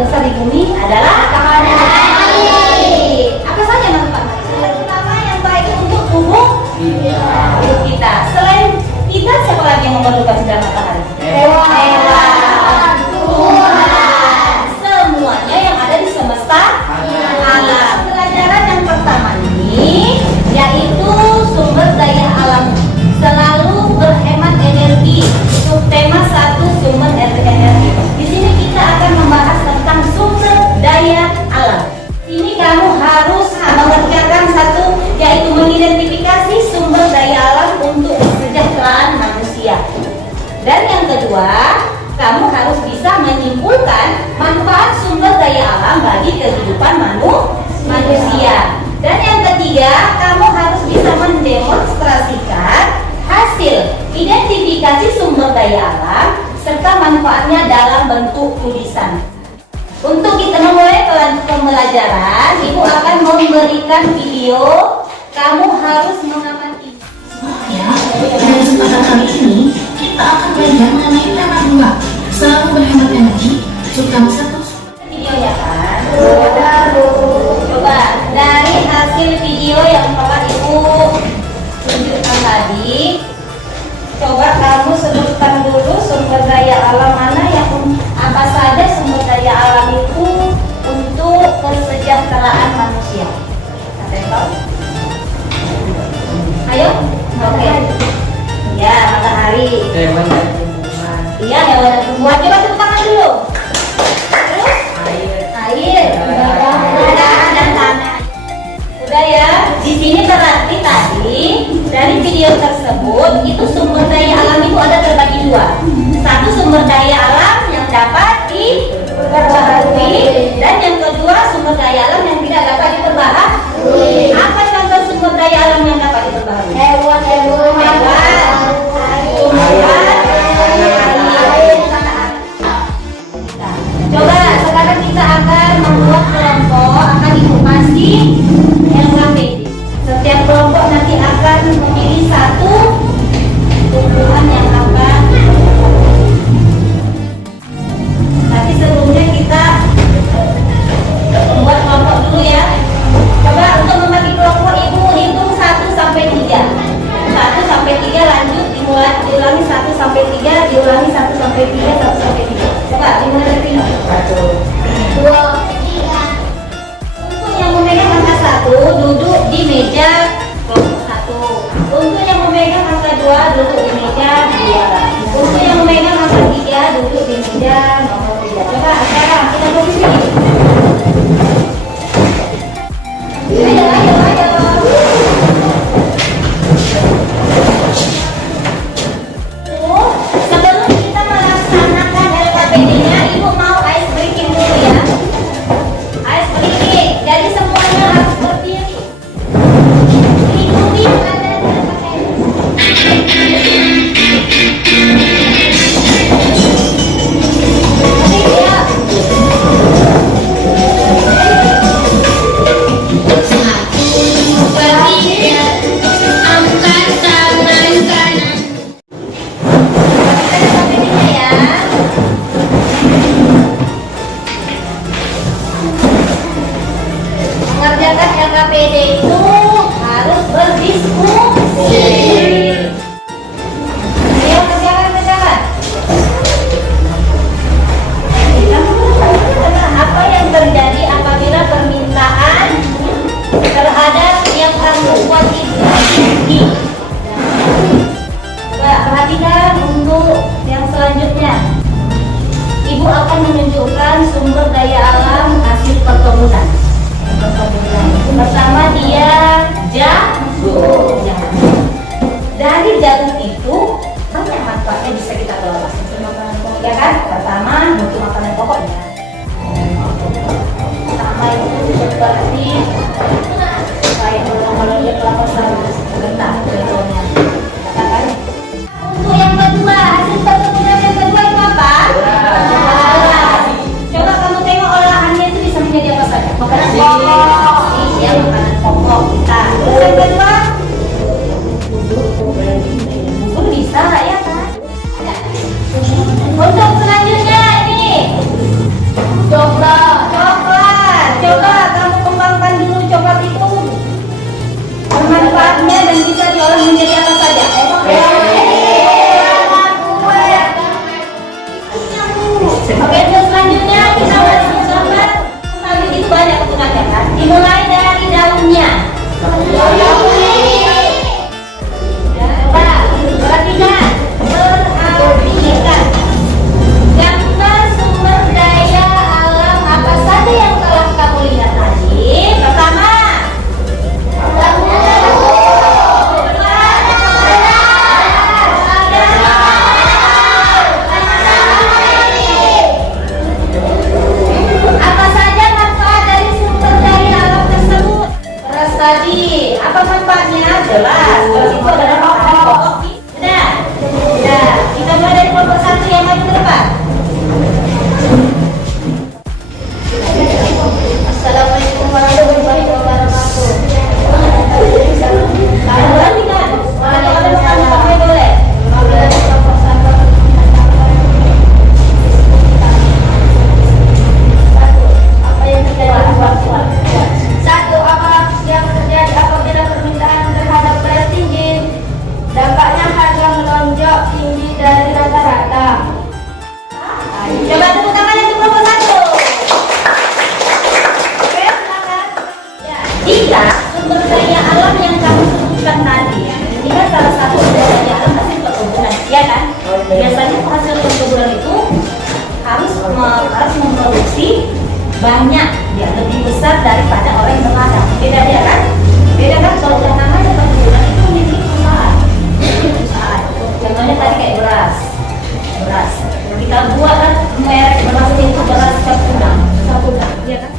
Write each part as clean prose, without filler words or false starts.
terbesar di bumi adalah matahari. Apa saja manfaat matahari? Pertama yang baik untuk tubuh kita. Selain kita, siapa lagi yang memerlukan sinar matahari? Hewan, Tuhan, semuanya yang ada di semesta alam. Pelajaran yang pertama ini yaitu sumber daya alam. Selalu berhemat energi. Subtema 1 sumber energi. Di sini kita akan membahas tentang sumber daya alam. Ini kamu harus mengerjakan satu, yaitu mengidentifikasi sumber daya alam untuk kesejahteraan manusia. Dan yang kedua, kamu harus bisa menyimpulkan manfaat sumber daya alam bagi kehidupan manusia. Dan yang ketiga, kamu harus bisa mendemonstrasikan hasil identifikasi sumber daya alam serta manfaatnya dalam bentuk tulisan. Untuk kita memulai pembelajaran, Ibu akan memberikan video. Kamu harus mengamati. Ya, pada kesempatan kali ini kita akan belajar mengenai tema 2, selalu berhemat energi, subtema 1. Video ya kan? Coba dari hasil video yang telah Ibu tunjukkan tadi, coba kamu sebutkan dulu sumber daya alam mana yang apa saja sumber daya alam itu untuk kesejahteraan manusia. Ada yang tahu? Ayo, oke. Ya, matahari. Hewan dan tumbuhan. Iya, hewan dan tumbuhan. Coba tepuk tangan dulu. Terus? Air. Udara dan tanah. Udah ya. Di sini berarti tadi dari video tersebut itu sumber daya alam itu ada terbagi dua. Satu sumber daya alam yang dapat diperbaharui dan yang kedua sumber daya alam yang tidak dapat diperbaharui. Apa contoh sumber daya alam yang dapat diperbaharui? Hewan, coba sekarang kita akan membuat kelompok, akan dikasih LKPD. Setiap kelompok nanti akan memilih satu tumbuhan yang akan. Tapi sebelumnya kita membuat kelompok dulu ya. Coba untuk membagi kelompok Ibu hitung 1 sampai 3. 1 sampai 3 lanjut diulangi 1 sampai 3, diulangi 1 sampai 3, 1 sampai 3. Coba dimulai dari sini. 1, 2, 3. Untuk yang memegang angka 1 duduk di meja kelompok 1. Untuk yang memegang angka 2 duduk di meja 2. Untuk yang memegang angka 3 duduk di meja nomor 3. Coba sekarang kita posisi. Ayo. Sebelum kita melaksanakan LKPD-nya, Ibu mau ice breaking dulu ya. Ice breaking. Jadi semuanya harus berdiri. Ikuti ada mengerjakan LKPD itu harus berdiskusi. Ayo kerjakan. Apa yang terjadi apabila permintaan terhadap yang kamu buat itu tinggi? Coba perhatikan untuk yang selanjutnya. Ibu akan menunjukkan sumber daya alam hasil perkebunan. Pertama dia jagung. Dari jagung itu banyak manfaatnya bisa kita kelola untuk makanan pokok, ya kan? Pertama untuk makanan pokoknya. Pertama itu seperti kayak kalau dia kelapa sawit, gentah contohnya. Katakan. Untuk yang kedua hasil perkebunan yang kedua itu apa? Coba kamu tengok olahannya itu bisa menjadi apa saja? Makanan pokok. Iya, makanan pokok kita. Terus yang kedua, bubur bisa ya kan? Untuk selanjutnya ini coba Biasanya hasil perkebunan itu harus memproduksi banyak, ya lebih besar daripada orang yang berladang. Beda dia kan? Beda kan kalau udah namanya perkebunan itu milik perusahaan. Contohnya tadi kayak beras. Kita buat kan merek beras itu beras Sapuna, iya kan?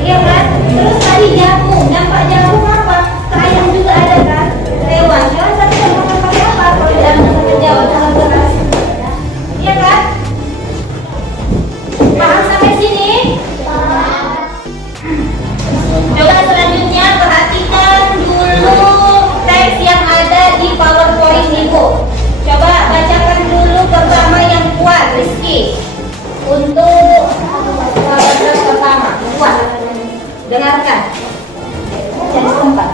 Iya kan? Terus tadi jagung, dampak jagung apa? Ke ayam juga ada kan? Hewan, tapi yang makan pakai apa? Kalau dalam bahasa Jawa dalam beras, iya kan? Paham sampai sini? Coba selanjutnya perhatikan dulu teks yang ada di PowerPoint Ibu. Coba bacakan dulu pertama yang kuat, Rizky. Untuk paragraf pertama, kuat. Dengarkan. Cari tempat.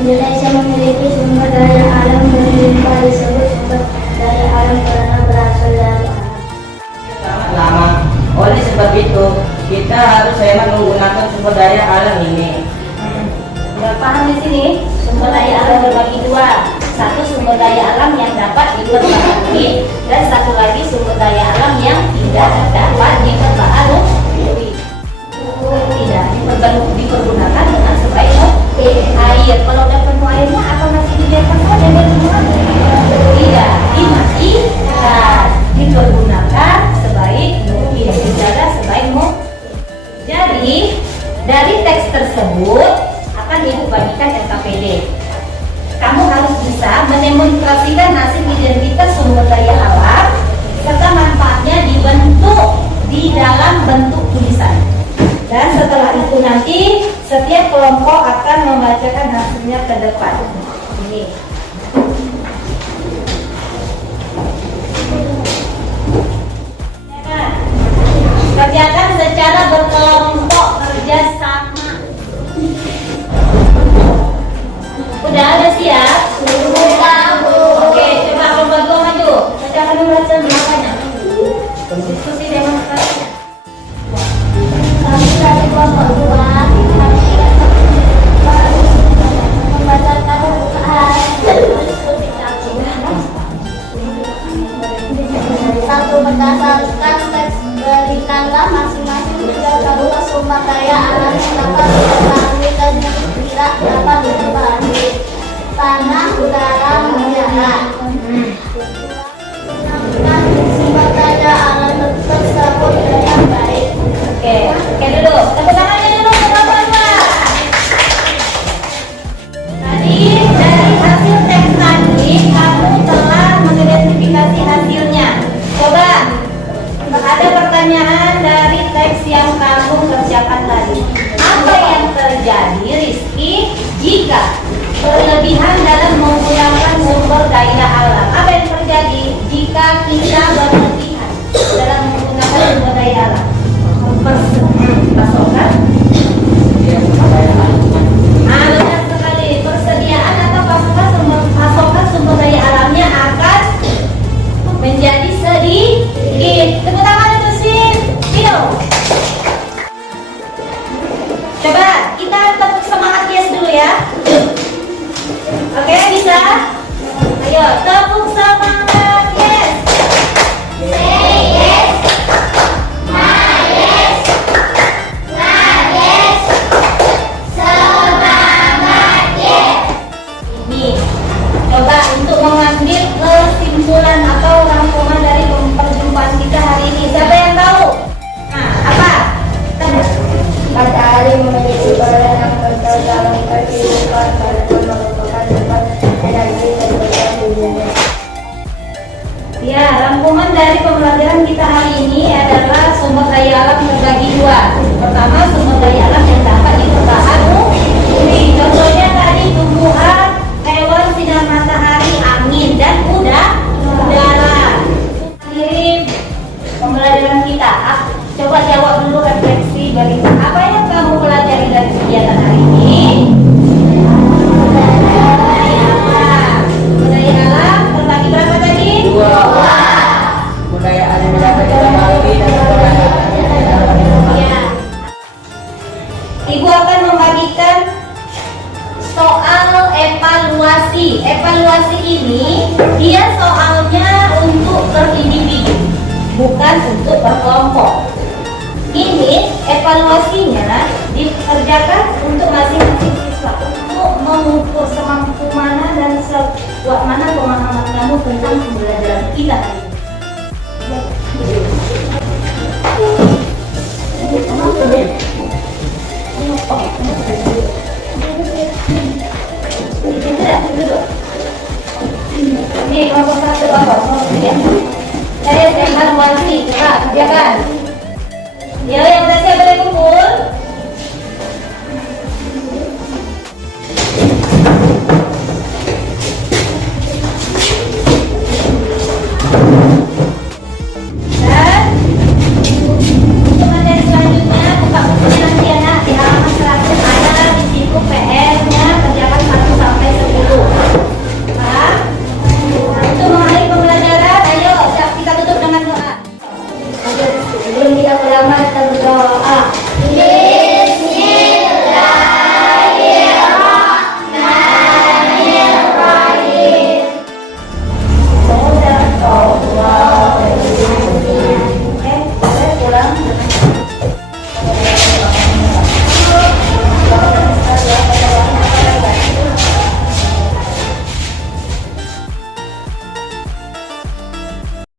Indonesia memiliki sumber daya alam berlimpah, disebut sumber daya alam karena berasal dari alam. Sangat lama. Oleh sebab itu, kita harus hemat menggunakan sumber daya alam ini. Udah paham di sini? Sumber daya alam berbagi dua. Satu sumber daya alam yang dapat diperbaharui dan satu lagi sumber daya alam yang tidak dapat diperbaharui. Tidak dipergunakan dengan sebaik mungkin. Air, kalau udah penuh airnya apa masih dibiarkan saja bergunakan? Tidak, dimatikan, dipergunakan sebaik mungkin, dijaga sebaik mungkin. Jadi dari teks tersebut akan Ibu bagikan LKPD. Kamu harus bisa mendemonstrasikan hasil identitas sumber daya alam serta manfaatnya dibentuk di dalam bentuk tulisan. Dan setelah itu nanti setiap kelompok akan membacakan hasilnya ke depan. Ini. Kerjakan secara berkelompok, kerja sama. Udah ada siap? Sudah, Bu. Oke, coba lomba dua maju. Bacakan dulu hasil belakangnya. Diskusi demonstrasinya. Kami dari kelompok 2 membacakan satu berdasarkan teks berikanlah masing-masing 3 sumber daya alam yang dapat diperbaharui dan yang tidak dapat diperbaharui: tanah, udara, udara. Sumber daya alam tersebut dengan baik. Oke dulu. Tepuk tangannya dulu ke Bapak. Tadi dari hasil teks tadi kamu telah mengidentifikasi hasilnya. Coba ada pertanyaan dari teks yang kamu kerjakan tadi. Apa yang terjadi, Rizky, jika berlebihan dalam menggunakan sumber daya alam? Apa yang terjadi jika kita berlebihan dalam menggunakan sumber daya alam? Pasokan? Benar sekali. Persediaan atau pasokan sumber daya alamnya akan menjadi sedikit. Tepuk tangan untuk Sino. Coba kita tepuk semangat yes dulu ya. Oke, bisa? Ayo, tepuk semangat yes. Say yes. Nah, yes. Nah, yes. Semangat yes. Ini coba untuk mengambil kesimpulan atau rangkuman dari perjumpaan kita hari ini. Siapa yang tahu? Nah, apa? Matahari memiliki peran yang penting dalam kehidupan karena merupakan sumber energi terbesar di dunia. Ya, rangkuman dari pembelajaran kita hari ini adalah sumber daya alam terbagi dua. Pertama, sumber daya alam yang dapat diperbaharui. Contohnya tadi tumbuhan, hewan, sinar matahari, angin, dan udara. Akhiri pembelajaran kita. Coba jawab dulu refleksi berikut. Apa yang kamu pelajari dari kegiatan hari ini? Budaya alam terbagi berapa tadi? 2. Budaya alam yang dapat diperbaharui dan budaya alam yang tidak dapat diperbaharui. Ya. Ibu akan membagikan soal evaluasi. Evaluasi ini dia soalnya dikerjakan untuk berkelompok. Ini evaluasinya dikerjakan untuk masing-masing siswa untuk mengukur semampu mana dan sekuat mana pemahaman kamu tentang pembelajaran kita hari ini. Ini kelompok satu kelompok ya. Saya evaluasi, coba kerjakan. Yo, yang udah siap boleh kumpul.